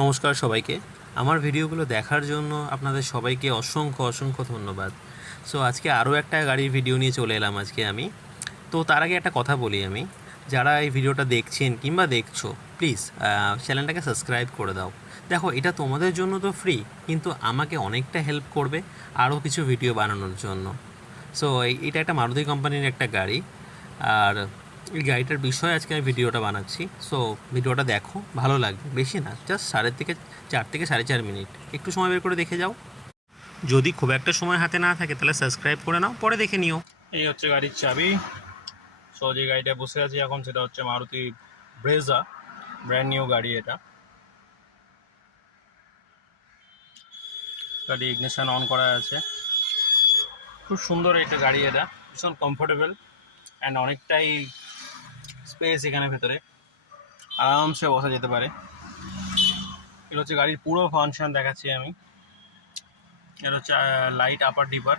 নমস্কার সবাইকে। আমার ভিডিওগুলো দেখার জন্য আপনাদের সবাইকে অসংখ্য ধন্যবাদ। সো আজকে আরও একটা গাড়ির ভিডিও নিয়ে চলে এলাম আজকে আমি। তো তার আগে একটা কথা বলি আমি, যারা এই ভিডিওটা দেখছেন কিংবা দেখছো, প্লিজ চ্যানেলটাকে সাবস্ক্রাইব করে দাও। দেখো, এটা তোমাদের জন্য তো ফ্রি, কিন্তু আমাকে অনেকটা হেল্প করবে আরও কিছু ভিডিও বানানোর জন্য। সো এটা একটা মারুতি কোম্পানির একটা গাড়ি, আর এই গাড়িটার বিষয়ে আজকে আমি ভিডিওটা বানাচ্ছি। সো ভিডিওটা দেখো, ভালো লাগবে, বেশি না, জাস্ট 4.5 থেকে 4.5 মিনিট, একটু সময় বের করে দেখে যাও। যদি খুব একটা সময় হাতে না থাকে তাহলে সাবস্ক্রাইব করে নাও, পরে দেখে নিও। এই হচ্ছে গাড়ির চাবি। সো যে গাড়িটা বসে আছি এখন সেটা হচ্ছে মারুতি ব্রেজা, ব্র্যান্ড নিউ গাড়ি। এটা গাড়ি ইগনিশন অন করা আছে। খুব সুন্দর একটা গাড়ি, এটা ভীষণ কমফোর্টেবল অ্যান্ড অনেকটাই স্পেস এখানে ভেতরে, আরামসে বসা যেতে পারে। এটা হচ্ছে গাড়ির পুরো ফাংশন দেখাচ্ছি আমি। এটা হচ্ছে লাইট আপার ডিপার,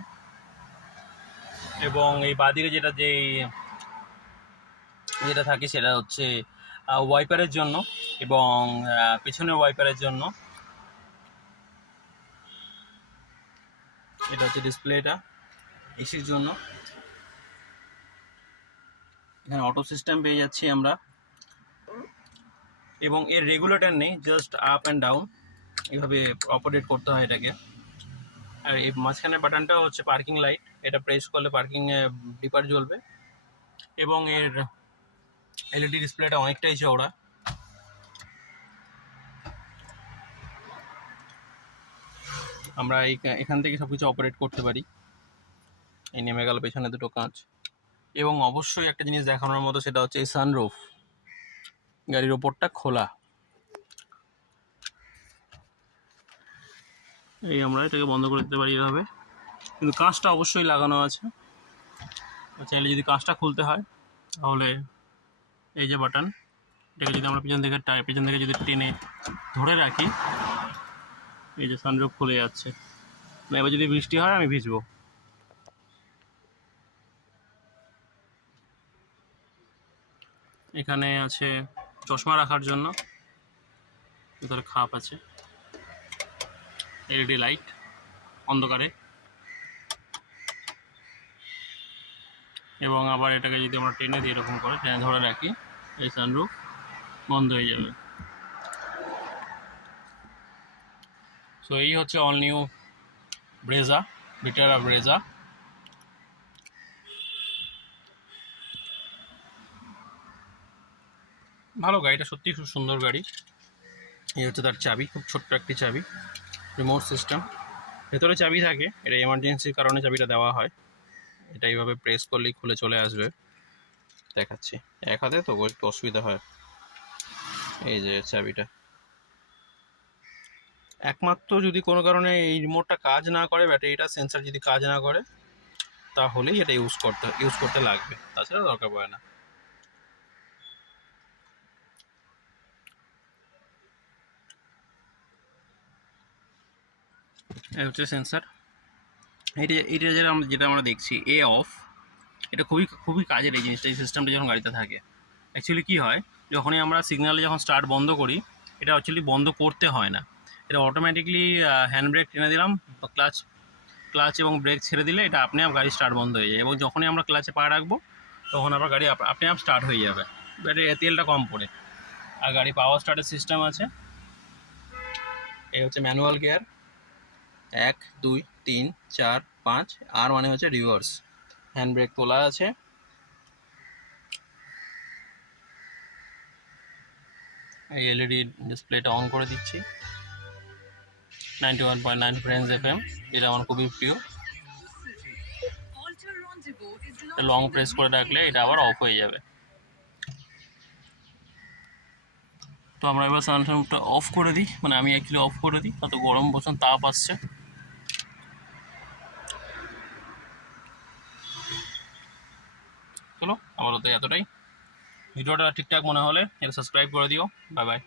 এবং এই বাঁদিকে যেটা থাকে সেটা হচ্ছে ওয়াইপারের জন্য, এবং পেছনের ওয়াইপারের জন্য। এটা হচ্ছে ডিসপ্লেটা এসির জন্য। এখানে অটো সিস্টেম পেয়ে যাচ্ছি আমরা, এবং এর রেগুলেটর নেই, জাস্ট আপ অ্যান্ড ডাউন এইভাবে অপারেট করতে হয় এটাকে। আর এই মাঝখানে বাটনটা হচ্ছে পার্কিং লাইট, এটা প্রেস করলে পার্কিং ডিপার জ্বলবে। এবং এর এলইডি ডিসপ্লেটা অনেকটাই চওড়া। আমরা এখান থেকে সব কিছু অপারেট করতে পারি। এই নেমে গেল পেছনে দুটো কাঁচ। এবং অবশ্যই একটা জিনিস দেখানোর মতো, সেটা হচ্ছে এই সানরুফ। গাড়ির ওপরটা খোলা, এই আমরা এটাকে বন্ধ করে দিতে পারি এভাবে, কিন্তু কাঁচটা অবশ্যই লাগানো আছে। চাইলে যদি কাঁচটা খুলতে হয় তাহলে এই যে বাটন, এটাকে যদি আমরা পেছন থেকে যদি টেনে ধরে রাখি, এই যে সানরুফ খুলে যাচ্ছে। এবার যদি বৃষ্টি হয় আমি ভিজবো। এখানে আছে চশমা রাখার জন্য, ভিতরে খাপ আছে, এলইডি লাইট অন্ধকারে। এবং আবার এটাকে যদি আমরা টেনে দিই এরকম করে টেনে ধরে রাখি, এই সানরুফ বন্ধ হয়ে যাবে। সো এই হচ্ছে অল নিউ ব্রেজা, ভিটারা ব্রেজা। ভালো গাড়িটা, সত্যিই খুব সুন্দর গাড়ি। এই হচ্ছে তার চাবি, খুব ছোট্ট একটি চাবি, রিমোট সিস্টেম। ভেতরে চাবি থাকে, এটা এমার্জেন্সির কারণে চাবিটা দেওয়া হয়। এটা এইভাবে প্রেস করলেই খুলে চলে আসবে। দেখাচ্ছি, এক হাতে তো একটু অসুবিধা হয়। এই যে চাবিটা, একমাত্র যদি কোনো কারণে এই রিমোটটা কাজ না করে, ব্যাটারিটা সেন্সার যদি কাজ না করে, তাহলেই এটা ইউজ করতে লাগবে, তাছাড়া দরকার পড়ে না। এই হচ্ছে সেন্সার। এটা যেটা আমরা দেখছি এ অফ, এটা খুবই কাজের এই জিনিসটা, এই সিস্টেমটা যখন গাড়িতে থাকে। অ্যাকচুয়ালি কী হয়, যখনই আমরা সিগন্যালে যখন স্টার্ট বন্ধ করি, এটা অ্যাকচুয়ালি বন্ধ করতে হয় না, এটা অটোমেটিকলি হ্যান্ড ব্রেক টেনে দিলাম, ক্লাচ এবং ব্রেক ছেড়ে দিলে এটা আপনি আপ গাড়ি স্টার্ট বন্ধ হয়ে যায়। এবং যখনই আমরা ক্লাচে পা রাখবো তখন আবার গাড়ি আপনি আপ স্টার্ট হয়ে যাবে, তেলটা কম পড়ে। আর গাড়ি পাওয়ার স্টার্টের সিস্টেম আছে। এই হচ্ছে ম্যানুয়াল গিয়ার, 1 2 3 4 5, আর মানে হচ্ছে রিভার্স। হ্যান্ড ব্রেক তোলা আছে। এই এলইডি ডিসপ্লেটা অন করে দিচ্ছি। 91.9 ফ্রেন্ডস FM, এটা আমার খুবই প্রিয়। লং প্রেস করে রাখলে এটা আবার অফ হয়ে যাবে। তো আমরা এবার সানরুফটা অফ করে দিই, মানে আমি অ্যাকচুয়ালি অফ করে দিই, কত গরম ভীষণ তাপ আসছে। চলো, আমারও তো এতটাই। ভিডিওটা ঠিকঠাক মনে হলে এটা সাবস্ক্রাইব করে দিও। Bye bye.